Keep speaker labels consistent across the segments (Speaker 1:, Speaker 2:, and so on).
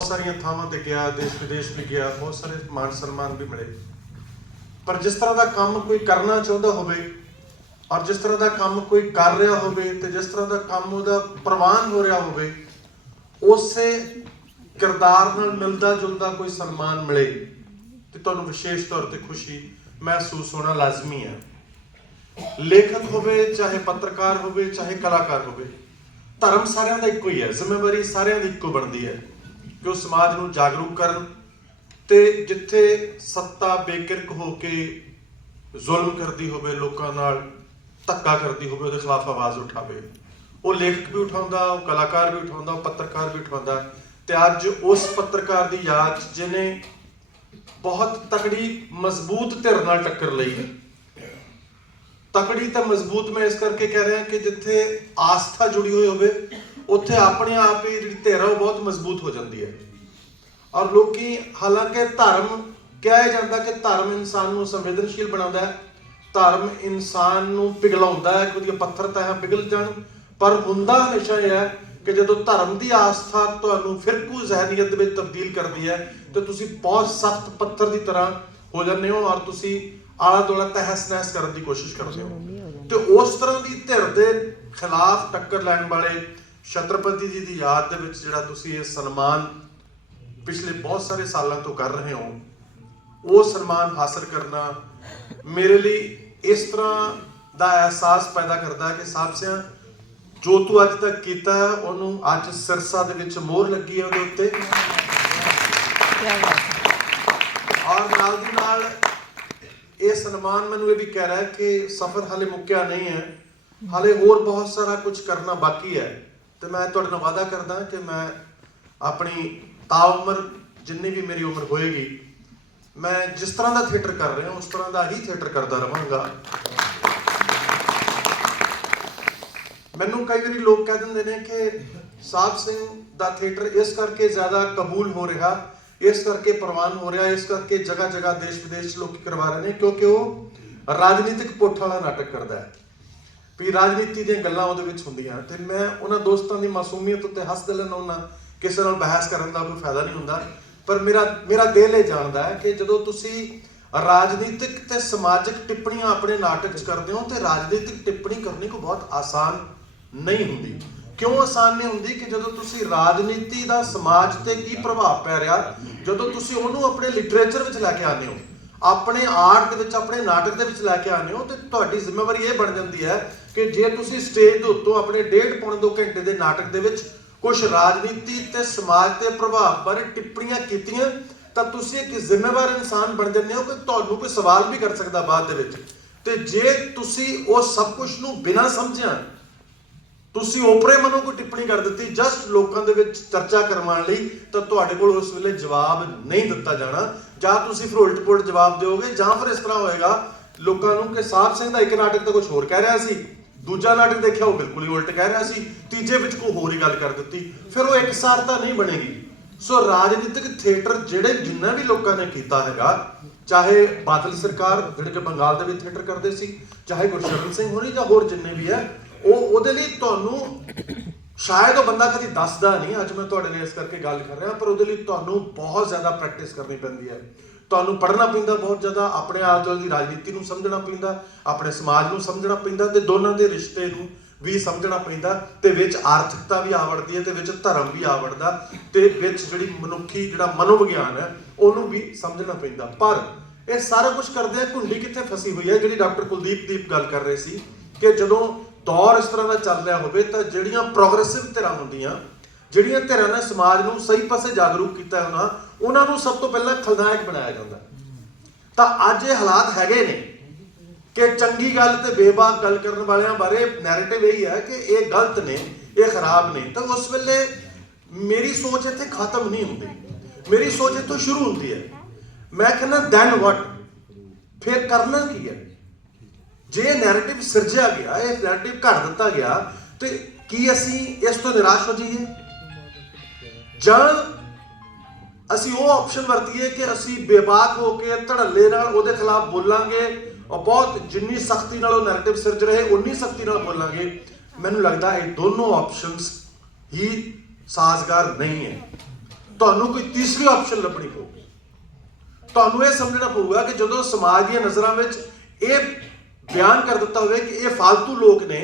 Speaker 1: ਬਹੁਤ ਸਾਰੀਆਂ ਥਾਵਾਂ ਤੇ ਗਿਆ, ਦੇਸ਼ ਵਿਦੇਸ਼ ਵੀ ਗਿਆ, ਬਹੁਤ ਸਾਰੇ ਮਾਨ ਸਨਮਾਨ ਵੀ ਮਿਲੇ। ਪਰ ਜਿਸ ਤਰ੍ਹਾਂ ਦਾ ਕੰਮ ਕੋਈ ਕਰਨਾ ਚਾਹੁੰਦਾ ਹੋਵੇ ਔਰ ਜਿਸ ਤਰ੍ਹਾਂ ਦਾ ਕੰਮ ਕੋਈ ਕਰ ਰਿਹਾ ਹੋਵੇ ਤੇ ਜਿਸ ਤਰ੍ਹਾਂ ਦਾ ਕੰਮ ਉਹਦਾ ਪ੍ਰਵਾਨ ਹੋ ਰਿਹਾ ਹੋਵੇ, ਉਸੇ ਕਿਰਦਾਰ ਨਾਲ ਮਿਲਦਾ ਜੁਲਦਾ ਕੋਈ ਸਨਮਾਨ ਮਿਲੇ ਤੇ ਤੁਹਾਨੂੰ ਵਿਸ਼ੇਸ਼ ਤੌਰ ਤੇ ਖੁਸ਼ੀ ਮਹਿਸੂਸ ਹੋਣਾ ਲਾਜ਼ਮੀ ਹੈ। ਲੇਖਕ ਹੋਵੇ, ਚਾਹੇ ਪੱਤਰਕਾਰ ਹੋਵੇ, ਚਾਹੇ ਕਲਾਕਾਰ ਹੋਵੇ, ਧਰਮ ਸਾਰਿਆਂ ਦਾ ਇੱਕੋ ਹੀ ਹੈ, ਜ਼ਿੰਮੇਵਾਰੀ ਸਾਰਿਆਂ ਦੀ ਇੱਕੋ ਬਣਦੀ ਹੈ। ਕਿ ਉਹ ਸਮਾਜ ਨੂੰ ਜਾਗਰੂਕ ਕਰਨ ਤੇ ਜਿੱਥੇ ਸੱਤਾ ਬੇਕਿਰਕ ਹੋ ਕੇ ਜ਼ੁਲਮ ਕਰਦੀ ਹੋਵੇ, ਲੋਕਾਂ ਨਾਲ ਧੱਕਾ ਕਰਦੀ ਹੋਵੇ, ਉਹਦੇ ਖਿਲਾਫ ਆਵਾਜ਼ ਉਠਾਵੇ। ਉਹ ਲੇਖਕ ਵੀ ਉਠਾਉਂਦਾ, ਉਹ ਕਲਾਕਾਰ ਵੀ ਉਠਾਉਂਦਾ, ਉਹ ਪੱਤਰਕਾਰ ਵੀ ਉਠਾਉਂਦਾ। ਤੇ ਅੱਜ ਉਸ ਪੱਤਰਕਾਰ ਦੀ ਯਾਦ ਜਿਹਨੇ ਬਹੁਤ ਤਕੜੀ ਮਜ਼ਬੂਤ ਧਿਰ ਨਾਲ ਟੱਕਰ ਲਈ ਹੈ। ਤਕੜੀ ਤਾਂ ਮਜ਼ਬੂਤ ਮੈਂ ਇਸ ਕਰਕੇ ਕਹਿ ਰਿਹਾ ਕਿ ਜਿੱਥੇ ਆਸਥਾ ਜੁੜੀ ਹੋਈ ਹੋਵੇ ਉੱਥੇ ਆਪਣੇ ਆਪ ਹੀ ਜਿਹੜੀ ਧਿਰ ਆ, ਉਹ ਬਹੁਤ ਮਜ਼ਬੂਤ ਹੋ ਜਾਂਦੀ ਹੈ। ਔਰ ਲੋਕੀ ਹਾਲਾਂਕਿ ਧਰਮ ਕਿਹਾ ਜਾਂਦਾ ਕਿ ਧਰਮ ਇਨਸਾਨ ਨੂੰ ਸੰਵੇਦਨਸ਼ੀਲ ਬਣਾਉਂਦਾ ਹੈ। ਧਰਮ ਇਨਸਾਨ ਨੂੰ ਪਿਘਲਾਉਂਦਾ ਹੈ ਕਿ ਉਹਦੀਆਂ ਪੱਥਰਤਾਂ ਪਿਘਲ ਜਾਣ। ਪਰ ਹੁੰਦਾ ਹਮੇਸ਼ਾ ਇਹ ਹੈ ਕਿ ਜਦੋਂ ਧਰਮ ਦੀ ਆਸਥਾ ਤੁਹਾਨੂੰ ਫਿਰਕੂ ਜ਼ਹਿਨੀਅਤ ਦੇ ਵਿੱਚ ਤਬਦੀਲ ਕਰਦੀ ਹੈ, ਤੇ ਤੁਸੀਂ ਬਹੁਤ ਸਖਤ ਪੱਥਰ ਦੀ ਤਰ੍ਹਾਂ ਹੋ ਜਾਂਦੇ ਹੋ ਔਰ ਤੁਸੀਂ ਆਲਾ ਦੁਆਲਾ ਤਹਿਸ ਨਹਿਸ ਕਰਨ ਦੀ ਕੋਸ਼ਿਸ਼ ਕਰਦੇ ਹੋ। ਤੇ ਉਸ ਤਰ੍ਹਾਂ ਦੀ ਧਿਰ ਦੇ ਖਿਲਾਫ ਟੱਕਰ ਲੈਣ ਵਾਲੇ ਛਤਰਪਤੀ ਜੀ ਦੀ ਯਾਦ ਦੇ ਵਿੱਚ ਜਿਹੜਾ ਤੁਸੀਂ ਇਹ ਸਨਮਾਨ ਪਿਛਲੇ ਬਹੁਤ ਸਾਰੇ ਸਾਲਾਂ ਤੋਂ ਕਰ ਰਹੇ ਹੋ, ਉਹ ਸਨਮਾਨ ਹਾਸਲ ਕਰਨਾ ਮੇਰੇ ਲਈ ਇਸ ਤਰ੍ਹਾਂ ਦਾ ਅਹਿਸਾਸ ਪੈਦਾ ਕਰਦਾ ਹੈ ਕਿ ਸਾਬਸਿਆਂ ਜੋ ਤੂੰ ਅੱਜ ਤੱਕ ਕੀਤਾ ਹੈ, ਉਹਨੂੰ ਅੱਜ ਸਿਰਸਾ ਦੇ ਵਿੱਚ ਮੋਹਰ ਲੱਗੀ ਹੈ ਉਹਦੇ ਉੱਤੇ। ਔਰ ਨਾਲ ਦੀ ਨਾਲ ਇਹ ਸਨਮਾਨ ਮੈਨੂੰ ਇਹ ਵੀ ਕਹਿ ਰਿਹਾ ਕਿ ਸਫ਼ਰ ਹਾਲੇ ਮੁੱਕਿਆ ਨਹੀਂ ਹੈ, ਹਾਲੇ ਹੋਰ ਬਹੁਤ ਸਾਰਾ ਕੁਝ ਕਰਨਾ ਬਾਕੀ ਹੈ। ਤੇ ਮੈਂ ਤੁਹਾਡੇ ਨਾਲ ਵਾਅਦਾ ਕਰਦਾ ਕਿ ਮੈਂ ਆਪਣੀ ਤਾ ਉਮਰ ਜਿੰਨੀ ਵੀ ਮੇਰੀ ਉਮਰ ਹੋਏਗੀ, ਮੈਂ ਜਿਸ ਤਰ੍ਹਾਂ ਦਾ ਥੀਏਟਰ ਕਰ ਰਿਹਾ, ਉਸ ਤਰ੍ਹਾਂ ਦਾ ਹੀ ਥੀਏਟਰ ਕਰਦਾ ਰਵਾਂਗਾ। ਮੈਨੂੰ ਕਈ ਵਾਰੀ ਲੋਕ ਕਹਿ ਦਿੰਦੇ ਨੇ ਕਿ ਸਾਹਿਬ ਸਿੰਘ ਦਾ ਥੀਏਟਰ ਇਸ ਕਰਕੇ ਜ਼ਿਆਦਾ ਕਬੂਲ ਹੋ ਰਿਹਾ, ਇਸ ਕਰਕੇ ਪ੍ਰਵਾਨ ਹੋ ਰਿਹਾ, ਇਸ ਕਰਕੇ ਜਗ੍ਹਾ ਜਗ੍ਹਾ ਦੇਸ਼ ਵਿਦੇਸ਼ 'ਚ ਲੋਕੀ ਕਰਵਾ ਰਹੇ ਨੇ ਕਿਉਂਕਿ ਉਹ ਰਾਜਨੀਤਿਕ ਪੁੱਠ ਵਾਲਾ ਨਾਟਕ ਕਰਦਾ ਹੈ। ਵੀ ਰਾਜਨੀਤੀ ਦੀਆਂ ਗੱਲਾਂ ਉਹਦੇ ਵਿੱਚ ਹੁੰਦੀਆਂ ਤੇ ਮੈਂ ਉਹਨਾਂ ਦੋਸਤਾਂ ਦੀ ਮਾਸੂਮੀਅਤ ਉੱਤੇ ਹੱਸ ਦਿਲ ਨਾਲ ਕਿਸੇ ਨਾਲ ਬਹਿਸ ਕਰਨ ਦਾ ਕੋਈ ਫਾਇਦਾ ਨਹੀਂ ਹੁੰਦਾ। ਪਰ ਮੇਰਾ ਮੇਰਾ ਦਿਲ ਇਹ ਜਾਣਦਾ ਹੈ ਕਿ ਜਦੋਂ ਤੁਸੀਂ ਰਾਜਨੀਤਿਕ ਤੇ ਸਮਾਜਿਕ ਟਿੱਪਣੀਆਂ ਆਪਣੇ ਨਾਟਕ 'ਚ ਕਰਦੇ ਹੋ, ਤੇ ਰਾਜਨੀਤਿਕ ਟਿੱਪਣੀ ਕਰਨੀ ਕੋਈ ਬਹੁਤ ਆਸਾਨ ਨਹੀਂ ਹੁੰਦੀ। ਕਿਉਂ ਆਸਾਨ ਨਹੀਂ ਹੁੰਦੀ? ਕਿ ਜਦੋਂ ਤੁਸੀਂ ਰਾਜਨੀਤੀ ਦਾ ਸਮਾਜ ਤੇ ਕੀ ਪ੍ਰਭਾਵ ਪੈ ਰਿਹਾ, ਜਦੋਂ ਤੁਸੀਂ ਉਹਨੂੰ ਆਪਣੇ ਲਿਟਰੇਚਰ ਵਿੱਚ ਲੈ ਕੇ ਆਉਂਦੇ ਹੋ ਆਪਣੇ ਆਰਟ ਦੇ ਵਿੱਚ, ਆਪਣੇ ਨਾਟਕ ਦੇ ਵਿੱਚ ਲੈ ਕੇ ਆਉਂਦੇ ਹੋ ਤੇ ਤੁਹਾਡੀ ਜ਼ਿੰਮੇਵਾਰੀ ਇਹ ਬਣ ਜਾਂਦੀ ਹੈ ਕਿ ਜੇ ਤੁਸੀਂ ਸਟੇਜ ਦੇ ਉੱਤੋਂ ਆਪਣੇ ਡੇਢ ਪੌਣੇ 2 ਘੰਟੇ ਦੇ ਨਾਟਕ ਦੇ ਵਿੱਚ ਕੁਝ ਰਾਜਨੀਤੀ ਤੇ ਸਮਾਜ ਤੇ ਪ੍ਰਭਾਵ ਬਾਰੇ ਟਿੱਪਣੀਆਂ ਕੀਤੀਆਂ, ਤਾਂ ਤੁਸੀਂ ਇੱਕ ਜ਼ਿੰਮੇਵਾਰ ਇਨਸਾਨ ਬਣ ਜਾਂਦੇ ਹੋ ਕਿ ਤੁਹਾਨੂੰ ਕੋਈ ਸਵਾਲ ਵੀ ਕਰ ਸਕਦਾ ਬਾਅਦ ਦੇ ਵਿੱਚ। ਤੇ ਜੇ ਤੁਸੀਂ ਉਹ ਸਭ ਕੁਝ ਨੂੰ ਬਿਨਾਂ ਸਮਝਿਆ ਤੁਸੀਂ ਓਪਰੇ ਮਨੋਂ ਕੋਈ ਟਿੱਪਣੀ ਕਰ ਦਿੱਤੀ ਜਸਟ ਲੋਕਾਂ ਦੇ ਵਿੱਚ ਚਰਚਾ ਕਰਵਾਉਣ ਲਈ, ਤਾਂ ਤੁਹਾਡੇ ਕੋਲ ਉਸ ਵੇਲੇ ਜਵਾਬ ਨਹੀਂ ਦਿੱਤਾ ਜਾਣਾ। ਜਾਂ ਤੁਸੀਂ ਫਿਰ ਉਲਟ ਪੁਲਟ ਜਵਾਬ ਦਿਓਗੇ ਜਾਂ ਫਿਰ ਇਸ ਤਰ੍ਹਾਂ ਹੋਏਗਾ, ਲੋਕਾਂ ਨੂੰ ਕਿ ਸਾਹਿਬ ਸਿੰਘ ਦਾ ਇੱਕ ਨਾਟਕ ਤਾਂ ਕੁਝ ਹੋਰ ਕਹਿ ਰਿਹਾ ਸੀ, ਦੂਜਾ ਨਾਟਕ ਦੇਖਿਆ, ਉਹ ਬਿਲਕੁਲ ਹੀ ਉਲਟ ਕਹਿ ਰਿਹਾ ਸੀ, ਤੀਜੇ ਵਿੱਚ ਕੋਈ ਹੋਰ ਹੀ ਗੱਲ ਕਰ ਦਿੱਤੀ, ਫਿਰ ਉਹ ਇਕਸਾਰਤਾ ਨਹੀਂ ਬਣੇਗੀ। ਸੋ ਰਾਜਨੀਤਿਕ ਥੀਏਟਰ ਜਿਹੜੇ ਜਿੰਨਾ ਵੀ ਲੋਕਾਂ ਨੇ ਕੀਤਾ ਹੈਗਾ, ਚਾਹੇ ਬਾਦਲ ਸਰਕਾਰ, ਜਿਹੜੇ ਕਿ ਬੰਗਾਲ ਦੇ ਵਿੱਚ ਥੀਏਟਰ ਕਰਦੇ ਸੀ, ਚਾਹੇ ਗੁਰਸ਼ਰਨ ਸਿੰਘ ਹੋਣੀ ਜਾਂ ਹੋਰ ਜਿੰਨੇ ਵੀ ਹੈ, ਉਹ ਉਹਦੇ ਲਈ ਤੁਹਾਨੂੰ ਸ਼ਾਇਦ ਉਹ ਬੰਦਾ ਕਦੀ ਦੱਸਦਾ ਨਹੀਂ ਅੱਜ ਮੈਂ ਤੁਹਾਡੇ ਨਾਲ ਇਸ ਕਰਕੇ ਗੱਲ ਕਰ ਰਿਹਾ ਪਰ ਉਹਦੇ ਲਈ ਤੁਹਾਨੂੰ ਬਹੁਤ ਜ਼ਿਆਦਾ ਪ੍ਰੈਕਟਿਸ ਕਰਨੀ ਪੈਂਦੀ ਹੈ ਤੁਹਾਨੂੰ ਪੜ੍ਹਨਾ ਪੈਂਦਾ ਬਹੁਤ ਜ਼ਿਆਦਾ ਆਪਣੇ ਆਪ ਦੁਆਲੇ ਦੀ ਰਾਜਨੀਤੀ ਨੂੰ ਸਮਝਣਾ ਪੈਂਦਾ ਆਪਣੇ ਸਮਾਜ ਨੂੰ ਸਮਝਣਾ ਪੈਂਦਾ ਤੇ ਦੋਨਾਂ ਦੇ ਰਿਸ਼ਤੇ ਨੂੰ ਵੀ ਸਮਝਣਾ ਪੈਂਦਾ ਤੇ ਵਿੱਚ ਆਰਥਿਕਤਾ ਵੀ ਆਵੜਦੀ ਹੈ ਤੇ ਵਿੱਚ ਧਰਮ ਵੀ ਆਵੜਦਾ ਤੇ ਵਿੱਚ ਜਿਹੜੀ ਮਨੁੱਖੀ ਜਿਹੜਾ ਮਨੋਵਿਗਿਆਨ ਹੈ ਉਹਨੂੰ ਵੀ ਸਮਝਣਾ ਪੈਂਦਾ ਪਰ ਇਹ ਸਾਰਾ ਕੁਝ ਕਰਦੇ ਆ ਕੁੰਡੀ ਕਿੱਥੇ ਫਸੀ ਹੋਈ ਹੈ ਜਿਹੜੀ ਡਾਕਟਰ ਕੁਲਦੀਪ ਦੀਪ ਗੱਲ ਕਰ ਰਹੇ ਸੀ ਕਿ ਜਦੋਂ ਦੌਰ ਇਸ ਤਰ੍ਹਾਂ ਦਾ ਚੱਲ ਰਿਹਾ ਹੋਵੇ ਤਾਂ ਜਿਹੜੀਆਂ ਪ੍ਰੋਗਰੈਸਿਵ ਧਿਰਾਂ ਹੁੰਦੀਆਂ, ਜਿਹੜੀਆਂ ਧਿਰਾਂ ਨੇ ਸਮਾਜ ਨੂੰ ਸਹੀ ਪਾਸੇ ਜਾਗਰੂਕ ਕੀਤਾ ਹੋਣਾ, ਉਹਨਾਂ ਨੂੰ ਸਭ ਤੋਂ ਪਹਿਲਾਂ ਖਲਨਾਇਕ ਬਣਾਇਆ ਜਾਂਦਾ। ਤਾਂ ਅੱਜ ਇਹ ਹਾਲਾਤ ਹੈਗੇ ਨੇ ਕਿ ਚੰਗੀ ਗੱਲ ਤੇ ਬੇਬਾਕ ਗੱਲ ਕਰਨ ਵਾਲਿਆਂ ਬਾਰੇ ਨੈਰੇਟਿਵ ਇਹੀ ਹੈ ਕਿ ਇਹ ਗਲਤ ਨੇ, ਇਹ ਖਰਾਬ ਨੇ। ਤਾਂ ਉਸ ਵੇਲੇ ਮੇਰੀ ਸੋਚ ਇੱਥੇ ਖਤਮ ਨਹੀਂ ਹੁੰਦੀ। ਮੇਰੀ ਸੋਚ ਇੱਥੋਂ ਸ਼ੁਰੂ ਹੁੰਦੀ ਹੈ। ਮੈਂ ਕਹਿੰਦਾ ਦੈਨ ਵਾਟ ਫਿਰ ਕਰਨਾ ਕੀ ਹੈ? ਜੇ ਇਹ ਨੈਰੇਟਿਵ ਸਿਰਜਿਆ ਗਿਆ, ਇਹ ਨੈਰੇਟਿਵ ਘੜ ਦਿੱਤਾ ਗਿਆ, ਤੇ ਕੀ ਅਸੀਂ ਇਸ ਤੋਂ ਨਿਰਾਸ਼ ਹੋ ਜਾਈਏ? ਜਾਂ ਅਸੀਂ ਉਹ ਆਪਸ਼ਨ ਵਰਤੀਏ ਕਿ ਅਸੀਂ ਬੇਬਾਕ ਹੋ ਕੇ ਧੜੱਲੇ ਨਾਲ ਉਹਦੇ ਖਿਲਾਫ ਬੋਲਾਂਗੇ ਔਰ ਬਹੁਤ ਜਿੰਨੀ ਸਖਤੀ ਨਾਲ ਉਹ ਨੈਰੇਟਿਵ ਸਿਰਜ ਰਹੇ, ਉਨੀ ਸਖਤੀ ਨਾਲ ਬੋਲਾਂਗੇ। ਮੈਨੂੰ ਲੱਗਦਾ ਇਹ ਦੋਨੋਂ ਆਪਸ਼ਨਸ ਹੀ ਸਾਜ਼ਗਾਰ ਨਹੀਂ ਹੈ। ਤੁਹਾਨੂੰ ਕੋਈ ਤੀਸਰੀ ਆਪਸ਼ਨ ਲੱਭਣੀ ਪਊਗੀ। ਤੁਹਾਨੂੰ ਇਹ ਸਮਝਣਾ ਪਊਗਾ ਕਿ ਜਦੋਂ ਸਮਾਜ ਦੀਆਂ ਨਜ਼ਰਾਂ ਵਿੱਚ ਇਹ ਬਿਆਨ ਕਰ ਦਿੱਤਾ ਹੋਵੇ ਕਿ ਇਹ ਫालतू ਲੋਕ ਨੇ,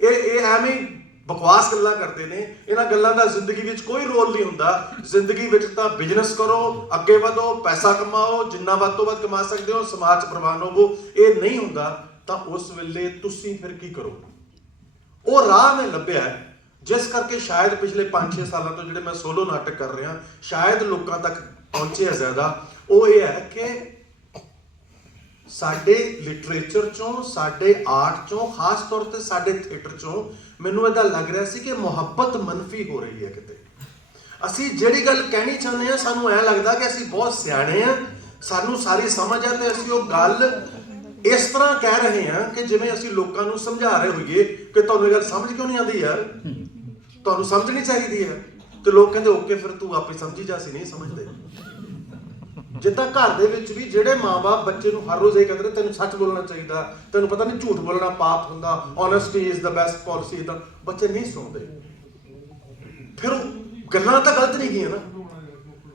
Speaker 1: ਇਹ ਇਹ ਐਵੇਂ ਬਕਵਾਸ ਗੱਲਾਂ ਕਰਦੇ ਨੇ, ਇਹਨਾਂ ਗੱਲਾਂ ਦਾ ਜ਼ਿੰਦਗੀ ਵਿੱਚ ਕੋਈ ਰੋਲ ਨਹੀਂ ਹੁੰਦਾ। ਜ਼ਿੰਦਗੀ ਵਿੱਚ ਤਾਂ ਬਿਜ਼ਨਸ ਕਰੋ, ਅੱਗੇ ਵਧੋ, ਪੈਸਾ ਕਮਾਓ, ਜਿੰਨਾ ਵੱਧ ਤੋਂ ਵੱਧ ਕਮਾ ਸਕਦੇ ਹੋ, ਸਮਾਜ 'ਚ ਪ੍ਰਵਾਨ ਹੋਵੋ, ਇਹ ਨਹੀਂ ਹੁੰਦਾ। ਤਾਂ ਉਸ ਵੇਲੇ ਤੁਸੀਂ ਫਿਰ ਕੀ ਕਰੋ? ਉਹ ਰਾਹ ਮੈਂ ਲੱਭਿਆ ਜਿਸ ਕਰਕੇ ਸ਼ਾਇਦ ਪਿਛਲੇ 5-6 ਸਾਲਾਂ ਤੋਂ ਜਿਹੜੇ ਮੈਂ ਸੋਲੋ ਨਾਟਕ ਕਰ ਰਿਹਾ, ਸ਼ਾਇਦ ਲੋਕਾਂ ਤੱਕ ਪਹੁੰਚਿਆ ਜ਼ਿਆਦਾ, ਉਹ ਇਹ ਹੈ ਕਿ ਸਾਡੇ ਲਿਟਰੇਚਰ ਚੋਂ, ਸਾਡੇ ਆਰਟ ਚੋਂ, ਖਾਸ ਤੌਰ ਤੇ ਸਾਡੇ ਥੀਏਟਰ ਚੋਂ ਮੈਨੂੰ ਇਹਦਾ ਲੱਗ ਰਿਹਾ ਸੀ ਕਿ ਮੁਹੱਬਤ ਮਨਫੀ ਹੋ ਰਹੀ ਹੈ ਕਿਤੇ। ਅਸੀਂ ਜਿਹੜੀ ਗੱਲ ਕਹਿਣੀ ਚਾਹੁੰਦੇ ਆ ਸਾਨੂੰ ਐ ਲੱਗਦਾ ਕਿ ਅਸੀਂ ਬਹੁਤ ਸਿਆਣੇ ਆ ਸਾਨੂੰ ਸਾਰੀ ਸਮਝ ਆ ਤੇ ਅਸੀਂ ਉਹ ਗੱਲ ਇਸ ਤਰ੍ਹਾਂ ਕਹਿ ਰਹੇ ਹਾਂ ਕਿ ਜਿਵੇਂ ਅਸੀਂ ਲੋਕਾਂ ਨੂੰ ਸਮਝਾ ਰਹੇ ਹੋਈਏ ਕਿ ਤੁਹਾਨੂੰ ਇਹ ਗੱਲ ਸਮਝ ਕਿਉਂ ਨਹੀਂ ਆਉਂਦੀ ਯਾਰ? ਤੁਹਾਨੂੰ ਸਮਝਣੀ ਚਾਹੀਦੀ ਹੈ। ਤੇ ਲੋਕ ਕਹਿੰਦੇ, ਓਕੇ, ਫਿਰ ਤੂੰ ਆਪੇ ਸਮਝੀ ਜਾ ਸੀ ਨਹੀਂ ਸਮਝਦੇ। ਜਿੱਦਾਂ ਘਰ ਦੇ ਵਿੱਚ ਵੀ ਜਿਹੜੇ ਮਾਪੇ ਬੱਚੇ ਨੂੰ ਹਰ ਰੋਜ਼ ਇਹ ਕਹਿੰਦੇ ਨੇ ਤੈਨੂੰ ਸੱਚ ਬੋਲਣਾ ਚਾਹੀਦਾ ਤੈਨੂੰ ਪਤਾ ਨਹੀਂ ਝੂਠ ਬੋਲਣਾ ਪਾਪ ਹੁੰਦਾ honesty is the best policy ਤਾਂ ਬੱਚੇ ਨਹੀਂ ਸੁਣਦੇ। ਫਿਰ ਉਹ ਗੱਲਾਂ ਤਾਂ ਗਲਤ ਨਹੀਂ ਗਈਆਂ ਨਾ।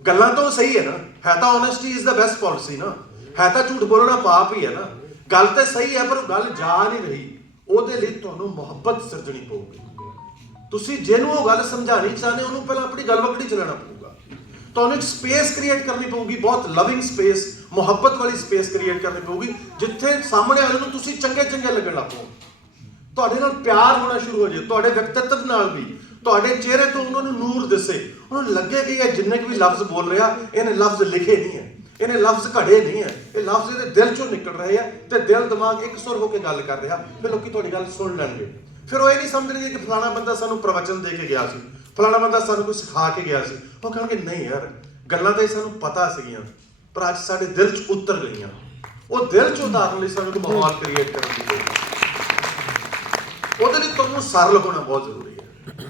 Speaker 1: ਗੱਲਾਂ ਤਾਂ ਉਹ ਸਹੀ ਹੈ ਨਾ। ਹੈ ਤਾਂ honesty is the best policy ਨਾ। ਹੈ ਤਾਂ ਝੂਠ ਬੋਲਣਾ ਪਾਪ ਹੀ ਹੈ ਨਾ। ਗੱਲ ਤਾਂ ਸਹੀ ਹੈ ਪਰ ਉਹ ਗੱਲ ਜਾ ਨਹੀਂ ਰਹੀ। ਉਹਦੇ ਲਈ ਤੁਹਾਨੂੰ ਮੁਹੱਬਤ ਸਿਰਜਣੀ ਪਊਗੀ। ਤੁਸੀਂ ਜਿਹਨੂੰ ਉਹ ਗੱਲ ਸਮਝਾਣੀ ਚਾਹੁੰਦੇ ਹੋ, ਉਹਨੂੰ ਪਹਿਲਾਂ ਆਪਣੀ ਗੱਲ ਵਕੜੀ ਚਲਾਉਣਾ ਪਊਗਾ ਤੁਹਾਨੂੰ ਇੱਕ ਸਪੇਸ ਕ੍ਰੀਏਟ ਕਰਨੀ ਪਊਗੀ, ਬਹੁਤ ਲਵਿੰਗ ਸਪੇਸ ਮੁਹੱਬਤ ਵਾਲੀ ਸਪੇਸ ਕ੍ਰੀਏਟ ਕਰਨੀ ਪਊਗੀ, ਜਿੱਥੇ ਸਾਹਮਣੇ ਵਾਲੇ ਨੂੰ ਤੁਸੀਂ ਚੰਗੇ ਚੰਗੇ ਲੱਗਣ ਲੱਗ ਪਓ। ਤੁਹਾਡੇ ਨਾਲ ਪਿਆਰ ਹੋਣਾ ਸ਼ੁਰੂ ਹੋ ਜਾਏ, ਤੁਹਾਡੇ ਵਿਅਕਤੀਤਵ ਨਾਲ ਵੀ, ਤੁਹਾਡੇ ਚਿਹਰੇ ਤੋਂ ਉਹਨਾਂ ਨੂੰ ਨੂਰ ਦਿਸੇ। ਉਹਨਾਂ ਨੂੰ ਲੱਗੇ ਕਿ ਇਹ ਜਿੰਨੇ ਕੁ ਵੀ ਲਫ਼ਜ਼ ਬੋਲ ਰਿਹਾ, ਇਹਨੇ ਲਫ਼ਜ਼ ਲਿਖੇ ਨਹੀਂ ਹੈ, ਇਹਨੇ ਲਫ਼ਜ਼ ਘੜੇ ਨਹੀਂ ਹੈ, ਇਹ ਲਫ਼ਜ਼ ਇਹਦੇ ਦਿਲ ਚੋਂ ਨਿਕਲ ਰਹੇ ਆ ਤੇ ਦਿਲ ਦਿਮਾਗ ਇੱਕ ਸੁਰ ਹੋ ਕੇ ਗੱਲ ਕਰ ਰਿਹਾ, ਫਿਰ ਲੋਕੀ ਤੁਹਾਡੀ ਗੱਲ ਸੁਣ ਲੈਣਗੇ। ਫਿਰ ਉਹ ਇਹ ਨਹੀਂ ਸਮਝਣਗੇ ਕਿ ਫਲਾਣਾ ਬੰਦਾ ਸਾਨੂੰ ਪ੍ਰਵਚਨ ਦੇ ਕੇ ਗਿਆ ਸੀ। ਫਲਾਣਾ ਬੰਦਾ ਸਾਨੂੰ ਕੁਝ ਸਿਖਾ ਕੇ ਗਿਆ ਸੀ। ਉਹ ਕਹਿਣਗੇ, ਨਹੀਂ ਯਾਰ, ਗੱਲਾਂ ਤਾਂ ਇਹ ਸਾਨੂੰ ਪਤਾ ਸੀਗੀਆਂ, ਪਰ ਅੱਜ ਸਾਡੇ ਦਿਲ 'ਚ ਉਤਰ ਗਈਆਂ। ਉਹ ਦਿਲ 'ਚ ਉਤਾਰਨ ਲਈ ਸਾਨੂੰ ਇੱਕ ਮਾਹੌਲ ਕ੍ਰੀਏਟ ਕਰਨ ਦੀ ਲੋੜ ਹੈ ਉਹਦੇ ਲਈ ਤੁਹਾਨੂੰ ਸਰਲ ਹੋਣਾ ਬਹੁਤ ਜ਼ਰੂਰੀ ਹੈ।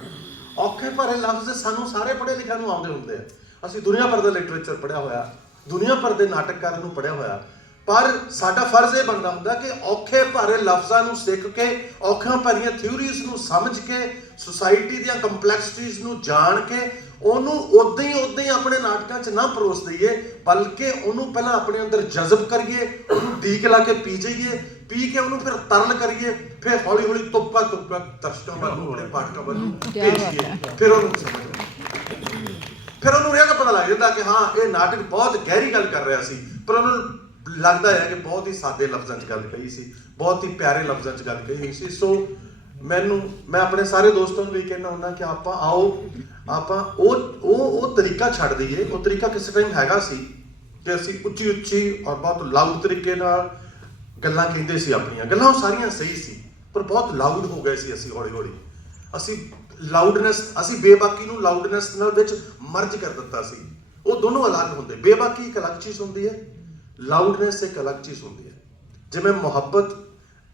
Speaker 1: ਔਖੇ ਭਰੇ ਲਫ਼ਜ਼ ਸਾਨੂੰ ਸਾਰੇ ਪੜ੍ਹੇ ਲਿਖਿਆ ਨੂੰ ਆਉਂਦੇ ਹੁੰਦੇ ਆ। ਅਸੀਂ ਦੁਨੀਆ ਭਰ ਦਾ ਲਿਟਰੇਚਰ ਪੜ੍ਹਿਆ ਹੋਇਆ, ਦੁਨੀਆ ਭਰ ਦੇ ਨਾਟਕਕਾਰਾਂ ਨੂੰ ਪੜ੍ਹਿਆ ਹੋਇਆ ਪਰ ਸਾਡਾ ਫਰਜ਼ ਇਹ ਬਣਦਾ ਹੁੰਦਾ ਕਿ ਔਖੇ ਭਰੇ ਲਫ਼ਜ਼ਾਂ ਨੂੰ ਸਿੱਖ ਕੇ ਔਖੀਆਂ ਭਰੀਆਂ ਥਿਊਰੀਜ਼ ਨੂੰ ਸਮਝ ਕੇ ਸੁਸਾਇਟੀ ਦੀਆਂ ਕੰਪਲੈਕਸਿਟੀਜ਼ ਨੂੰ ਜਾਣ ਕੇ ਉਹਨੂੰ ਉਦਾਂ ਹੀ ਉਦਾਂ ਹੀ ਆਪਣੇ ਨਾਟਕਾਂ 'ਚ ਨਾ ਪਰੋਸ ਦਈਏ ਬਲਕਿ ਉਹਨੂੰ ਪਹਿਲਾਂ ਆਪਣੇ ਅੰਦਰ ਜਜ਼ਬ ਕਰੀਏ ਉਹਨੂੰ ਡੀਕ ਲਾ ਕੇ ਪੀ ਜਾਈਏ ਪੀ ਕੇ ਉਹਨੂੰ ਫਿਰ ਤਰਲ ਕਰੀਏ ਫਿਰ ਹੌਲੀ ਹੌਲੀ ਤੁਪਕਾ ਤੁਪਕਾ ਦਰਸ਼ਕਾਂ ਵੱਲ ਆਪਣੇ ਪਾਠਕਾਂ ਵੱਲ ਭੇਜੀਏ। ਫਿਰ ਉਹਨੂੰ ਫਿਰ ਉਹਨੂੰ ਇਹ ਤਾਂ ਪਤਾ ਲੱਗ ਜਾਂਦਾ ਕਿ ਹਾਂ ਇਹ ਨਾਟਕ ਬਹੁਤ ਗਹਿਰੀ ਗੱਲ ਕਰ ਰਿਹਾ ਸੀ ਪਰ ਉਹਨੂੰ ਲੱਗਦਾ ਹੈ ਕਿ ਬਹੁਤ ਹੀ ਸਾਦੇ ਲਫ਼ਜ਼ਾਂ 'ਚ ਗੱਲ ਕਹੀ ਸੀ, ਬਹੁਤ ਹੀ ਪਿਆਰੇ ਲਫ਼ਜ਼ਾਂ 'ਚ ਗੱਲ ਕਹੀ ਸੀ। ਸੋ ਮੈਨੂੰ, ਮੈਂ ਆਪਣੇ ਸਾਰੇ ਦੋਸਤਾਂ ਨੂੰ ਵੀ ਕਹਿਣਾ ਹੁੰਦਾ ਕਿ ਆਪਾਂ ਆਓ, ਆਪਾਂ ਉਹ ਉਹ ਉਹ ਤਰੀਕਾ ਛੱਡ ਦਈਏ। ਉਹ ਤਰੀਕਾ ਕਿਸੇ ਟਾਈਮ ਹੈਗਾ ਸੀ ਕਿ ਅਸੀਂ ਉੱਚੀ ਉੱਚੀ ਔਰ ਬਹੁਤ ਲਾਊਡ ਤਰੀਕੇ ਨਾਲ ਗੱਲਾਂ ਕਹਿੰਦੇ ਸੀ ਆਪਣੀਆਂ। ਗੱਲਾਂ ਉਹ ਸਾਰੀਆਂ ਸਹੀ ਸੀ, ਪਰ ਬਹੁਤ ਲਾਊਡ ਹੋ ਗਏ ਸੀ ਅਸੀਂ ਹੌਲੀ ਹੌਲੀ ਅਸੀਂ ਲਾਊਡਨੈਸ ਅਸੀਂ ਬੇਬਾਕੀ ਨੂੰ ਲਾਊਡਨੈਸ ਨਾਲ ਵਿੱਚ ਮਰਜ ਕਰ ਦਿੱਤਾ ਸੀ। ਉਹ ਦੋਨੋਂ ਅਲੱਗ ਹੁੰਦੇ। ਬੇਬਾਕੀ ਇੱਕ ਅਲੱਗ ਚੀਜ਼ ਹੁੰਦੀ ਹੈ ਲਾਊਡਨੈਸ ਇੱਕ ਅਲੱਗ ਚੀਜ਼ ਹੁੰਦੀ ਹੈ। ਜਿਵੇਂ ਮੁਹੱਬਤ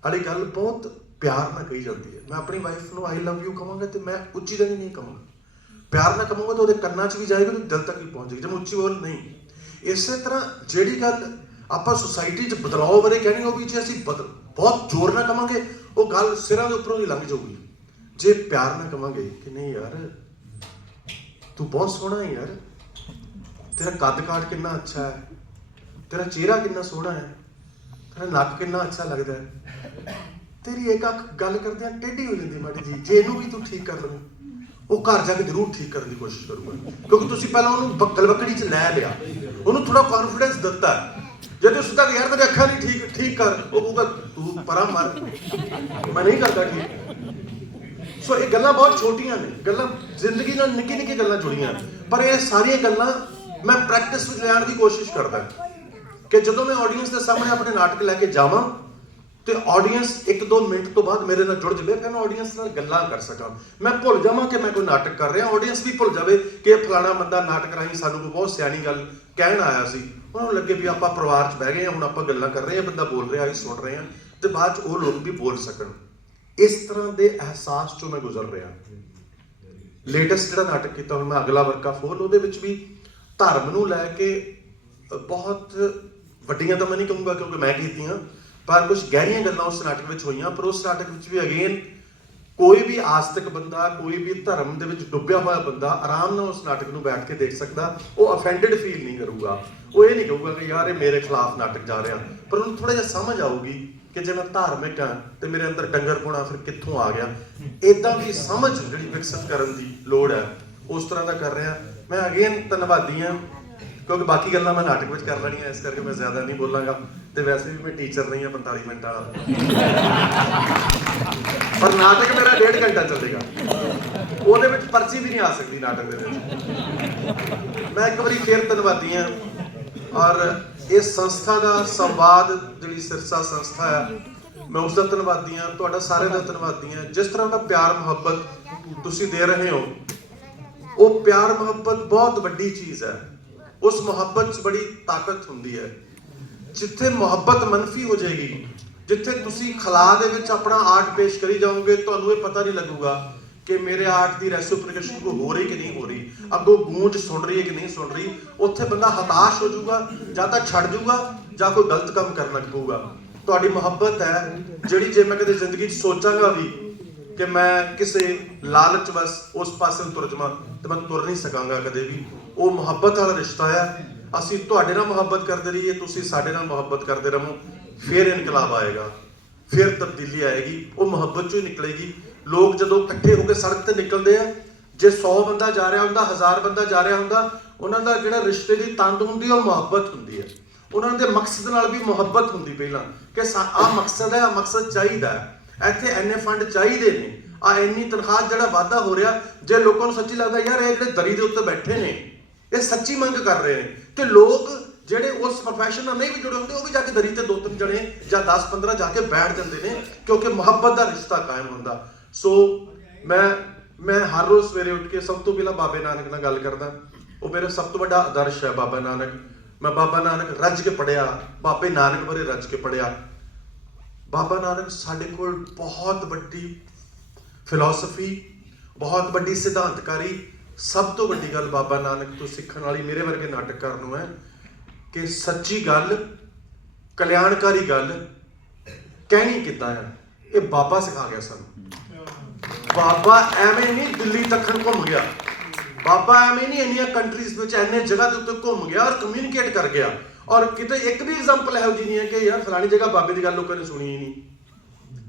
Speaker 1: ਵਾਲੀ ਗੱਲ ਬਹੁਤ ਪਿਆਰ ਨਾਲ ਕਹੀ ਜਾਂਦੀ ਹੈ। ਮੈਂ ਆਪਣੀ ਵਾਈਫ ਨੂੰ ਆਈ ਲਵ ਯੂ ਕਹਾਂਗਾ ਤੇ ਮੈਂ ਉੱਚੀ ਜਣੀ ਨਹੀਂ ਕਹਾਂਗਾ। ਪਿਆਰ ਨਾਲ ਕਹਾਂਗਾ ਤਾਂ ਉਹਦੇ ਕੰਨਾਂ 'ਚ ਵੀ ਜਾਏਗੀ ਤੇ ਦਿਲ ਤੱਕ ਵੀ ਪਹੁੰਚੇਗੀ ਜੇ ਮੈਂ ਉੱਚੀ ਬੋਲ ਨਹੀਂ। ਇਸੇ ਤਰ੍ਹਾਂ ਜਿਹੜੀ ਗੱਲ ਆਪਾਂ ਸੁਸਾਇਟੀ 'ਚ ਬਦਲਾਅ ਬਾਰੇ ਕਹਿਣੀ ਹੋਵੇ ਜੇ ਅਸੀਂ ਬਦਲ ਬਹੁਤ ਜ਼ੋਰ ਨਾਲ ਕਹਾਂਗੇ, ਉਹ ਗੱਲ ਸਿਰਾਂ ਦੇ ਉੱਪਰੋਂ ਹੀ ਲੰਘ ਜਾਊਗੀ। ਜੇ ਪਿਆਰ ਨਾਲ ਕਹਾਂਗੇ ਕਿ ਨਹੀਂ ਯਾਰ, ਤੂੰ ਬਹੁਤ ਸੋਹਣਾ ਹੈ ਯਾਰ। ਤੇਰਾ ਕੱਦ ਕਾਠ ਕਿੰਨਾ ਅੱਛਾ ਹੈ। ਤੇਰਾ ਚਿਹਰਾ ਕਿੰਨਾ ਸੋਹਣਾ ਹੈ। ਤੇਰਾ ਨੱਕ ਕਿੰਨਾ ਅੱਛਾ ਲੱਗਦਾ ਹੈ। ਤੇਰੀ ਇੱਕ ਅੱਖ ਗੱਲ ਕਰਦਿਆਂ ਟੇਢੀ ਹੋ ਜਾਂਦੀ ਮਾੜੀ ਜੀ ਜੇ ਇਹਨੂੰ ਵੀ ਤੂੰ ਠੀਕ ਕਰ ਲਵੇਂ, ਉਹ ਘਰ ਜਾ ਕੇ ਜ਼ਰੂਰ ਠੀਕ ਕਰਨ ਦੀ ਕੋਸ਼ਿਸ਼ ਕਰੂਗਾ। ਕਿਉਂਕਿ ਤੁਸੀਂ ਪਹਿਲਾਂ ਉਹਨੂੰ ਬੱਕਲ ਬੱਕੜੀ 'ਚ ਲੈ ਲਿਆ। ਉਹਨੂੰ ਥੋੜਾ ਕੌਨਫੀਡੈਂਸ ਦਿੱਤਾ ਜੇ ਤੂੰ ਸਿੱਧਾ ਯਾਰ, ਤੇਰੀ ਅੱਖਾਂ ਨਹੀਂ ਠੀਕ ਠੀਕ ਕਰ। ਉਹ ਕਹੂਗਾ, ਤੂੰ ਪਰਾਂ ਮਰ। ਮੈਂ ਨਹੀਂ ਕਰਦਾ ਠੀਕ। ਸੋ ਇਹ ਗੱਲਾਂ ਬਹੁਤ ਛੋਟੀਆਂ ਨੇ। ਗੱਲਾਂ ਜ਼ਿੰਦਗੀ ਨਾਲ ਨਿੱਕੀ ਨਿੱਕੀ ਗੱਲਾਂ ਜੁੜੀਆਂ ਪਰ ਇਹ ਸਾਰੀਆਂ ਗੱਲਾਂ ਮੈਂ ਪ੍ਰੈਕਟਿਸ ਵਿੱਚ ਲੈਣ ਦੀ ਕੋਸ਼ਿਸ਼ ਕਰਦਾ ਕਿ ਜਦੋਂ ਮੈਂ ਆਡੀਅנס ਦੇ ਸਾਹਮਣੇ ਆਪਣੇ ਨਾਟਕ ਲੈ ਕੇ ਜਾਵਾਂ ਤੇ ਆਡੀਅנס 1-2 ਮਿੰਟ ਤੋਂ ਬਾਅਦ ਮੇਰੇ ਨਾਲ ਜੁੜ ਜਵੇ, ਫਿਰ ਮੈਂ ਆਡੀਅנס ਨਾਲ ਗੱਲਾਂ ਕਰ ਸਕਾਂ। ਮੈਂ ਭੁੱਲ ਜਾਵਾਂ ਕਿ ਮੈਂ ਕੋਈ ਨਾਟਕ ਕਰ ਰਿਹਾ। ਆਡੀਅנס ਵੀ ਭੁੱਲ ਜਾਵੇ ਕਿ ਇਹ ਫਲਾਣਾ ਬੰਦਾ ਨਾਟਕ ਰਾਹੀਂ ਸਾਨੂੰ ਕੋਈ ਬਹੁਤ ਸਿਆਣੀ ਗੱਲ ਕਹਿਣ ਆਇਆ ਸੀ। ਉਹਨਾਂ ਨੂੰ ਲੱਗੇ ਵੀ ਆਪਾਂ ਪਰਿਵਾਰ 'ਚ ਬਹਿ ਗਏ ਹਾਂ, ਹੁਣ ਆਪਾਂ ਗੱਲਾਂ ਕਰ ਰਹੇ ਹਾਂ, ਬੰਦਾ ਬੋਲ ਰਿਹਾ ਹੈ ਸੁਣ ਰਹੇ ਹਾਂ ਤੇ ਬਾਅਦ 'ਚ ਉਹ ਲੋਕ ਵੀ ਬੋਲ ਸਕਣ। ਇਸ ਤਰ੍ਹਾਂ ਦੇ ਅਹਿਸਾਸ 'ਚੋਂ ਮੈਂ ਗੁਜ਼ਰ ਰਿਹਾ। ਲੇਟੈਸਟ ਜਿਹੜਾ ਨਾਟਕ ਕੀਤਾ, ਹੁਣ ਮੈਂ ਅਗਲਾ ਵਰਕਾ ਫੋਲ ਉਹਦੇ ਵਿੱਚ ਵੀ ਧਰਮ ਨੂੰ ਲੈ ਕੇ ਬਹੁਤ ਵੱਡੀਆਂ ਤਾਂ ਮੈਂ ਨਹੀਂ ਕਹੂੰਗਾ ਕਿਉਂਕਿ ਮੈਂ ਕੀਤੀਆਂ, ਪਰ ਕੁਝ ਗਹਿਰੀਆਂ ਗੱਲਾਂ ਉਸ ਨਾਟਕ ਵਿੱਚ ਹੋਈਆਂ, ਪਰ ਉਸ ਨਾਟਕ ਵਿੱਚ ਵੀ ਅਗੇਨ ਕੋਈ ਵੀ ਆਸਤਿਕ ਬੰਦਾ, ਕੋਈ ਵੀ ਧਰਮ ਦੇ ਵਿੱਚ ਡੁੱਬਿਆ ਹੋਇਆ ਬੰਦਾ ਆਰਾਮ ਨਾਲ ਉਸ ਨਾਟਕ ਨੂੰ ਬੈਠ ਕੇ ਦੇਖ ਸਕਦਾ, ਉਹ ਅਫੈਂਡਡ ਫੀਲ ਨਹੀਂ ਕਰੂਗਾ। ਉਹ ਇਹ ਨਹੀਂ ਕਹੂਗਾ ਕਿ ਯਾਰ ਇਹ ਮੇਰੇ ਖਿਲਾਫ ਨਾਟਕ ਜਾ ਰਿਹਾ। ਪਰ ਉਹਨੂੰ ਥੋੜਾ ਜਿਹਾ ਸਮਝ ਆਊਗੀ ਕਿ ਜੇ ਮੈਂ ਧਾਰਮਿਕ ਹਾਂ ਤੇ ਮੇਰੇ ਅੰਦਰ ਡੰਗਰਪੁਣਾ ਫਿਰ ਕਿੱਥੋਂ ਆ ਗਿਆ। ਇਦਾਂ ਦੀ ਸਮਝ ਜਿਹੜੀ ਵਿਕਸਿਤ ਕਰਨ ਦੀ ਲੋੜ ਹੈ, ਉਸ ਤਰ੍ਹਾਂ ਦਾ ਕਰ ਰਿਹਾ। ਮੈਂ ਅਗੇਨ ਧੰਨਵਾਦੀ ਹਾਂ ਕਿਉਂਕਿ ਬਾਕੀ ਗੱਲਾਂ ਮੈਂ ਨਾਟਕ ਵਿੱਚ ਕਰ ਲੈਣੀਆਂ, ਇਸ ਕਰਕੇ ਮੈਂ ਜ਼ਿਆਦਾ ਨਹੀਂ ਬੋਲਾਂਗਾ। ਤੇ ਵੈਸੇ ਵੀ ਮੈਂ ਟੀਚਰ ਨਹੀਂ ਹਾਂ 45 ਮਿੰਟ ਵਾਲਾ। ਪਰ ਨਾਟਕ ਮੇਰਾ ਡੇਢ ਘੰਟਾ ਚੱਲੇਗਾ। ਉਹਦੇ ਵਿੱਚ ਪਰਚੀ ਵੀ ਨਹੀਂ ਆ ਸਕਦੀ ਨਾਟਕ ਦੇ ਵਿੱਚ। ਮੈਂ ਇੱਕ ਵਾਰੀ ਫੇਰ ਧੰਨਵਾਦੀ ਹਾਂ। ਔਰ ਇਸ ਸੰਸਥਾ ਦਾ ਸੰਵਾਦ, ਜਿਹੜੀ ਸਿਰਸਾ ਸੰਸਥਾ ਹੈ, ਮੈਂ ਉਸ ਦਾ ਧੰਨਵਾਦੀ ਹਾਂ। ਤੁਹਾਡਾ ਸਾਰਿਆਂ ਦਾ ਧੰਨਵਾਦੀ ਹਾਂ। ਜਿਸ ਤਰ੍ਹਾਂ ਦਾ ਪਿਆਰ, ਮੁਹੱਬਤ ਤੁਸੀਂ ਦੇ ਰਹੇ ਹੋ, ਉਹ ਪਿਆਰ, ਮੁਹੱਬਤ ਬਹੁਤ ਵੱਡੀ ਚੀਜ਼ ਹੈ। ਉਸ ਮੁਹੱਬਤ 'ਚ ਬੜੀ ਤਾਕਤ ਹੁੰਦੀ ਹੈ। ਜਿੱਥੇ ਮੁਹੱਬਤ ਮੰਨਫੀ ਹੋ ਜਾਏਗੀ, ਜਿੱਥੇ ਤੁਸੀਂ ਖਲਾ ਦੇ ਵਿੱਚ ਆਪਣਾ ਆਰਟ ਪੇਸ਼ ਕਰੀ ਜਾਓਗੇ, ਤੁਹਾਨੂੰ ਇਹ ਪਤਾ ਨਹੀਂ ਲੱਗੂਗਾ ਕਿ ਮੇਰੇ ਆਰਟ ਦੀ ਰੈਸਿਪ੍ਰੀਕੇਸ਼ਨ ਕੋ ਹੋ ਰਹੀ ਕਿ ਨਹੀਂ ਹੋ ਰਹੀ। ਅੱਗੋਂ ਗੂੰਜ ਸੁਣ ਰਹੀ ਹੈ ਕਿ ਨਹੀਂ ਸੁਣ ਰਹੀ, ਉੱਥੇ ਬੰਦਾ ਹਤਾਸ਼ ਹੋ ਜਾਊਗਾ, ਜਾਂ ਤਾਂ ਛੱਡ ਜਾਊਗਾ, ਜਾਂ ਕੋਈ ਗਲਤ ਕੰਮ ਕਰਨ ਲੱਗ ਪਊਗਾ। ਤੁਹਾਡੀ ਮੁਹੱਬਤ ਹੈ ਜਿਹੜੀ ਜੇ ਮੈਂ ਕਦੇ ਜ਼ਿੰਦਗੀ 'ਚ ਸੋਚਾਂਗਾ ਵੀ ਕਿ ਮੈਂ ਕਿਸੇ ਲਾਲਚ ਵਸ ਉਸ ਪਾਸੇ ਨੂੰ ਤੁਰ ਜਾਵਾਂ, ਤੇ ਮੈਂ ਤੁਰ ਨਹੀਂ ਸਕਾਂਗਾ ਕਦੇ ਵੀ। ਉਹ ਮੁਹੱਬਤ ਵਾਲਾ ਰਿਸ਼ਤਾ ਆ। ਅਸੀਂ ਤੁਹਾਡੇ ਨਾਲ ਮੁਹੱਬਤ ਕਰਦੇ ਰਹੀਏ, ਤੁਸੀਂ ਸਾਡੇ ਨਾਲ ਮੁਹੱਬਤ ਕਰਦੇ ਰਹੋ। ਫਿਰ ਇਨਕਲਾਬ ਆਏਗਾ, ਫਿਰ ਤਬਦੀਲੀ ਆਏਗੀ, ਉਹ ਮੁਹੱਬਤ ਚੋਂ ਹੀ ਨਿਕਲੇਗੀ। ਲੋਕ ਜਦੋਂ ਇਕੱਠੇ ਹੋ ਕੇ ਸੜਕ ਤੇ ਨਿਕਲਦੇ ਆ, ਜੇ 100 ਬੰਦਾ ਜਾ ਰਿਹਾ ਹੁੰਦਾ 1000 ਬੰਦਾ ਜਾ ਰਿਹਾ ਹੁੰਦਾ, ਉਹਨਾਂ ਦਾ ਜਿਹੜਾ ਰਿਸ਼ਤੇ ਦੀ ਤੰਦ ਹੁੰਦੀ ਉਹ ਮੁਹੱਬਤ ਹੁੰਦੀ ਹੈ ਉਹਨਾਂ ਦੇ ਮਕਸਦ ਨਾਲ ਵੀ ਮੁਹੱਬਤ ਹੁੰਦੀ ਪਹਿਲਾਂ, ਕਿ ਆ ਮਕਸਦ ਹੈ ਆ ਮਕਸਦ ਚਾਹੀਦਾ ਹੈ। ਇੱਥੇ ਐਨੇ ਫੰਡ ਚਾਹੀਦੇ ਨੇ। ਆ ਇੰਨੀ ਤਨਖਾਹ ਜਿਹੜਾ ਵਾਧਾ ਹੋ ਰਿਹਾ, ਜੇ ਲੋਕਾਂ ਨੂੰ ਸੱਚੀ ਲੱਗਦਾ, ਯਾਰ ਇਹ ਜਿਹੜੇ ਦਰੀ ਦੇ ਉੱਤੇ ਬੈਠੇ ਨੇ ਇਹ ਸੱਚੀ ਮੰਗ ਕਰ ਰਹੇ ਨੇ। ਤੇ ਲੋਕ ਜਿਹੜੇ ਉਸ ਪ੍ਰੋਫੈਸ਼ਨ ਨਾਲ ਨਹੀਂ ਵੀ ਜੁੜੇ ਹੁੰਦੇ, ਉਹ ਵੀ ਜਾ ਕੇ ਦਰੀ ਤੇ ਦੋ ਤਿੰਨ ਜਣੇ ਜਾਂ 10 15 ਜਾ ਕੇ ਬੈਠ ਜਾਂਦੇ ਨੇ, ਕਿਉਂਕਿ ਮੁਹੱਬਤ ਦਾ ਰਿਸ਼ਤਾ ਕਾਇਮ ਹੁੰਦਾ। ਸੋ ਮੈਂ ਮੈਂ ਹਰ ਰੋਜ਼ ਸਵੇਰੇ ਉੱਠ ਕੇ ਸਭ ਤੋਂ ਪਹਿਲਾਂ ਬਾਬੇ ਨਾਨਕ ਨਾਲ ਗੱਲ ਕਰਦਾ। ਉਹ ਮੇਰਾ ਸਭ ਤੋਂ ਵੱਡਾ ਆਦਰਸ਼ ਹੈ ਬਾਬਾ ਨਾਨਕ। ਮੈਂ ਬਾਬਾ ਨਾਨਕ ਰੱਜ ਕੇ ਪੜਿਆ, ਬਾਬੇ ਨਾਨਕ ਬਾਰੇ ਰੱਜ ਕੇ ਪੜਿਆ। ਬਾਬਾ ਨਾਨਕ ਸਾਡੇ ਕੋਲ ਬਹੁਤ ਵੱਡੀ ਫਿਲਾਸਫੀ ਬਹੁਤ ਵੱਡੀ ਸਿਧਾਂਤਕਾਰੀ ਸਭ ਤੋਂ ਵੱਡੀ ਗੱਲ ਬਾਬਾ ਨਾਨਕ ਤੋਂ ਸਿੱਖਣ ਵਾਲੀ ਮੇਰੇ ਵਰਗੇ ਨਾਟਕਕਾਰ ਨੂੰ ਹੈ ਕਿ ਸੱਚੀ ਗੱਲ, ਕਲਿਆਣਕਾਰੀ ਗੱਲ, ਕਹਿਣੀ ਕਿੱਦਾਂ ਹੈ ਇਹ ਬਾਬਾ ਸਿਖਾ ਗਿਆ ਸਾਨੂੰ। ਬਾਬਾ ਐਵੇਂ ਨਹੀਂ ਦਿੱਲੀ ਤੱਕਣ ਘੁੰਮ ਗਿਆ। ਬਾਬਾ ਐਵੇਂ ਨਹੀਂ ਇੰਨੀਆਂ ਕੰਟਰੀਜ਼ ਵਿੱਚ ਐਨੇ ਜਗ੍ਹਾ ਦੇ ਉੱਤੇ ਘੁੰਮ ਗਿਆ ਔਰ ਕਮਿਊਨੀਕੇਟ ਕਰ ਗਿਆ। ਔਰ ਕਿਤੇ ਇੱਕ ਵੀ ਐਗਜ਼ਾਮਪਲ ਇਹੋ ਜਿਹੀ ਨਹੀਂ ਹੈ ਕਿ ਯਾਰ ਫਲਾਣੀ ਜਗ੍ਹਾ ਬਾਬੇ ਦੀ ਗੱਲ ਲੋਕਾਂ ਨੇ ਸੁਣੀ ਹੀ ਨਹੀਂ।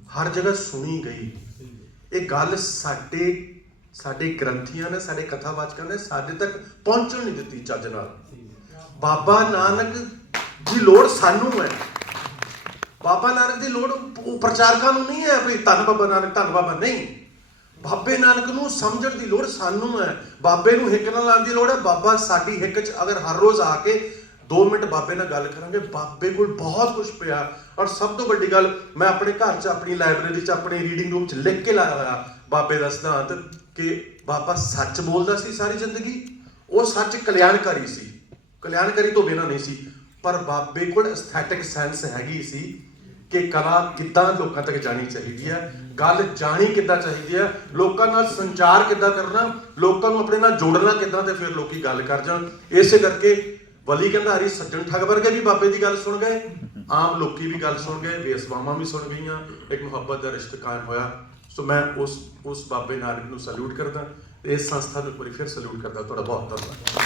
Speaker 1: ਹਰ ਜਗ੍ਹਾ ਸੁਣੀ ਗਈ। ਇਹ ਗੱਲ ਸਾਡੇ ਸਾਡੇ ਗ੍ਰੰਥੀਆਂ ਨੇ, ਸਾਡੇ ਕਥਾਵਾਚਕਾਂ ਨੇ ਸਾਡੇ ਤੱਕ ਪਹੁੰਚਣ ਨਹੀਂ ਦਿੱਤੀ ਚੱਜ ਨਾਲ। ਬਾਬਾ ਨਾਨਕ ਦੀ ਲੋੜ ਸਾਨੂੰ ਹੈ। ਬਾਬਾ ਨਾਨਕ ਦੀ ਲੋੜ ਉਹ ਪ੍ਰਚਾਰਕਾਂ ਨੂੰ ਨਹੀਂ ਹੈ ਵੀ ਧੰਨ ਬਾਬਾ ਨਾਨਕ, ਧੰਨ ਬਾਬਾ ਨਹੀਂ। ਬਾਬੇ ਨਾਨਕ ਨੂੰ ਸਮਝਣ ਦੀ ਲੋੜ ਸਾਨੂੰ ਹੈ। ਬਾਬੇ ਨੂੰ ਹਿੱਕ ਨਾਲ ਲਾਉਣ ਦੀ ਲੋੜ ਹੈ। ਬਾਬਾ ਸਾਡੀ ਹਿੱਕ 'ਚ ਅਗਰ ਹਰ ਰੋਜ਼ ਆ ਕੇ 2 ਮਿੰਟ ਬਾਬੇ ਨਾਲ ਗੱਲ ਕਰਾਂਗੇ, ਬਾਬੇ ਕੋਲ ਬਹੁਤ ਕੁਝ ਪਿਆ। ਔਰ ਸਭ ਤੋਂ ਵੱਡੀ ਗੱਲ, ਮੈਂ ਆਪਣੇ ਘਰ 'ਚ, ਆਪਣੀ ਲਾਇਬ੍ਰੇਰੀ 'ਚ, ਆਪਣੇ ਰੀਡਿੰਗ ਰੂਮ 'ਚ ਲਿਖ ਕੇ ਲਾਇਆ ਹੋਇਆ। ਬਾਬੇ ਦਾ ਸਿਧਾਂਤ ਕਿ ਬਾਬਾ ਸੱਚ ਬੋਲਦਾ ਸੀ ਸਾਰੀ ਜ਼ਿੰਦਗੀ, ਉਹ ਸੱਚ ਕਲਿਆਣਕਾਰੀ ਸੀ। ਕਲਿਆਣਕਾਰੀ ਤੋਂ ਬਿਨਾਂ ਨਹੀਂ ਸੀ, ਪਰ ਬਾਬੇ ਕੋਲ ਐਸਥੈਟਿਕ ਸੈਂਸ ਹੈਗੀ ਸੀ ਕਿ ਕਲਾ ਕਿੱਦਾਂ ਲੋਕਾਂ ਤੱਕ ਜਾਣੀ ਚਾਹੀਦੀ ਹੈ, ਗੱਲ ਜਾਣੀ ਕਿੱਦਾਂ ਚਾਹੀਦੀ ਹੈ, ਲੋਕਾਂ ਨਾਲ ਸੰਚਾਰ ਕਿੱਦਾਂ ਕਰਨਾ, ਲੋਕਾਂ ਨੂੰ ਆਪਣੇ ਨਾਲ ਜੋੜਨਾ ਕਿੱਦਾਂ ਤੇ ਫਿਰ ਲੋਕੀ ਗੱਲ ਕਰ ਜਾਣ। ਇਸੇ ਕਰਕੇ ਵਲੀ ਕਹਿੰਦਾ ਸੱਜਣ ਠੱਗ ਵਰਗੇ ਵੀ ਬਾਬੇ ਦੀ ਗੱਲ ਸੁਣ ਗਏ, ਆਮ ਲੋਕੀ ਵੀ ਗੱਲ ਸੁਣ ਗਏ ਬੇਸਵਾਮਾਂ ਵੀ ਸੁਣ ਗਈਆਂ, ਇੱਕ ਮੁਹੱਬਤ ਦਾ ਰਿਸ਼ਤਾ ਕਾਇਮ ਹੋਇਆ। ਸੋ ਮੈਂ ਉਸ ਉਸ ਬਾਬੇ ਨਾਨਕ ਨੂੰ ਸਲੂਟ ਕਰਦਾ ਤੇ ਇਸ ਸੰਸਥਾ ਨੂੰ ਇੱਕ ਵਾਰੀ ਫਿਰ ਸਲੂਟ ਕਰਦਾ। ਤੁਹਾਡਾ ਬਹੁਤ ਧੰਨਵਾਦ।